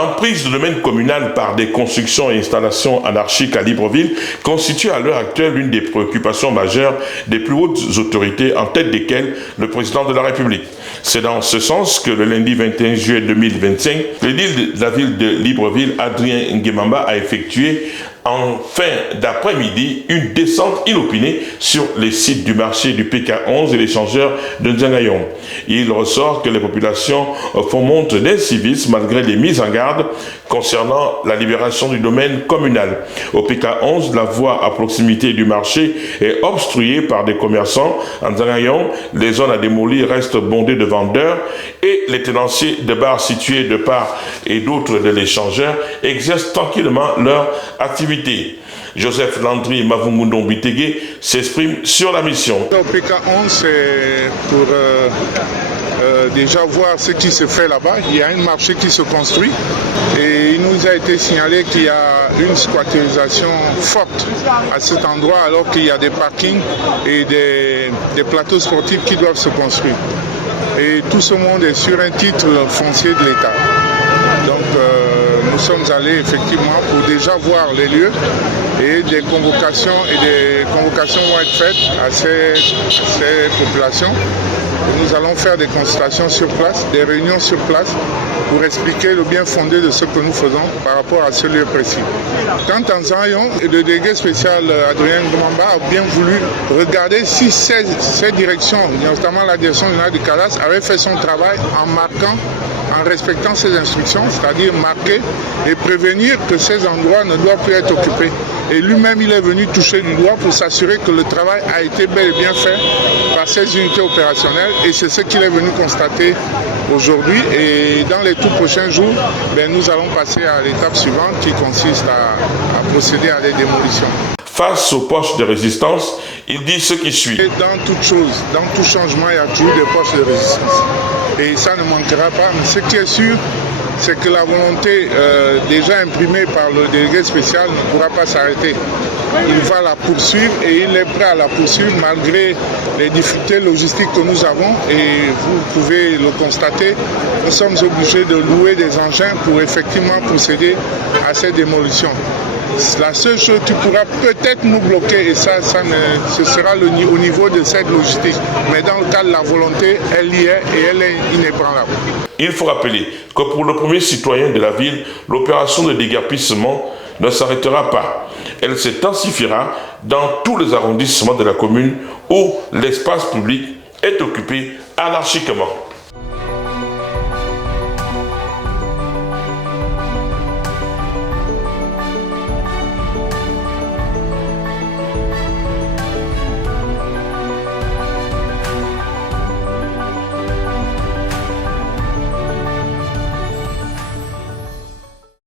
L'emprise du domaine communal par des constructions et installations anarchiques à Libreville constitue à l'heure actuelle l'une des préoccupations majeures des plus hautes autorités, en tête desquelles le président de la République. C'est dans ce sens que le lundi 21 juillet 2025, l'édile de la ville de Libreville, Adrien Nguemamba, a effectué en fin d'après-midi une descente inopinée sur les sites du marché du PK11 et l'échangeur de Nzangayong. Il ressort que les populations font montre d'incivisme malgré les mises en garde concernant la libération du domaine communal. Au PK11, la voie à proximité du marché est obstruée par des commerçants. En Nzangayong, les zones à démolir restent bondées de vendeurs et les tenanciers de bars situés de part et d'autre de l'échangeur exercent tranquillement leur activité. Joseph Landry Mavungundon Bitege s'exprime sur la mission. Au PK11, c'est pour déjà voir ce qui se fait là-bas. Il y a un marché qui se construit et il nous a été signalé qu'il y a une squatterisation forte à cet endroit alors qu'il y a des parkings et des plateaux sportifs qui doivent se construire. Et tout ce monde est sur un titre foncier de l'État. Donc nous sommes allés effectivement pour déjà voir les lieux et des convocations vont être faites à ces populations. Et nous allons faire des consultations sur place, des réunions sur place pour expliquer le bien fondé de ce que nous faisons par rapport à ce lieu précis. Quant à Nzangayong, le délégué spécial Adrien Nguemamba a bien voulu regarder si ces directions, notamment la direction générale du cadastre, avait fait son travail en respectant ses instructions, c'est-à-dire marquer et prévenir que ces endroits ne doivent plus être occupés. Et lui-même, il est venu toucher du doigt pour s'assurer que le travail a été bel et bien fait par ces unités opérationnelles. Et c'est ce qu'il est venu constater aujourd'hui. Et dans les tout prochains jours, nous allons passer à l'étape suivante qui consiste à procéder à des démolitions. Face aux poches de résistance, il dit ce qui suit. Et dans toute chose, dans tout changement, il y a toujours des poches de résistance. Et ça ne manquera pas. Mais ce qui est sûr, c'est que la volonté déjà imprimée par le délégué spécial ne pourra pas s'arrêter. Il va la poursuivre et il est prêt à la poursuivre malgré les difficultés logistiques que nous avons. Et vous pouvez le constater, nous sommes obligés de louer des engins pour effectivement procéder à ces démolitions. La seule chose qui pourra peut-être nous bloquer, et ce sera au niveau de cette logistique. Mais dans le cas de la volonté, elle y est et elle est inébranlable. Il faut rappeler que pour le premier citoyen de la ville, l'opération de déguerpissement ne s'arrêtera pas. Elle s'intensifiera dans tous les arrondissements de la commune où l'espace public est occupé anarchiquement.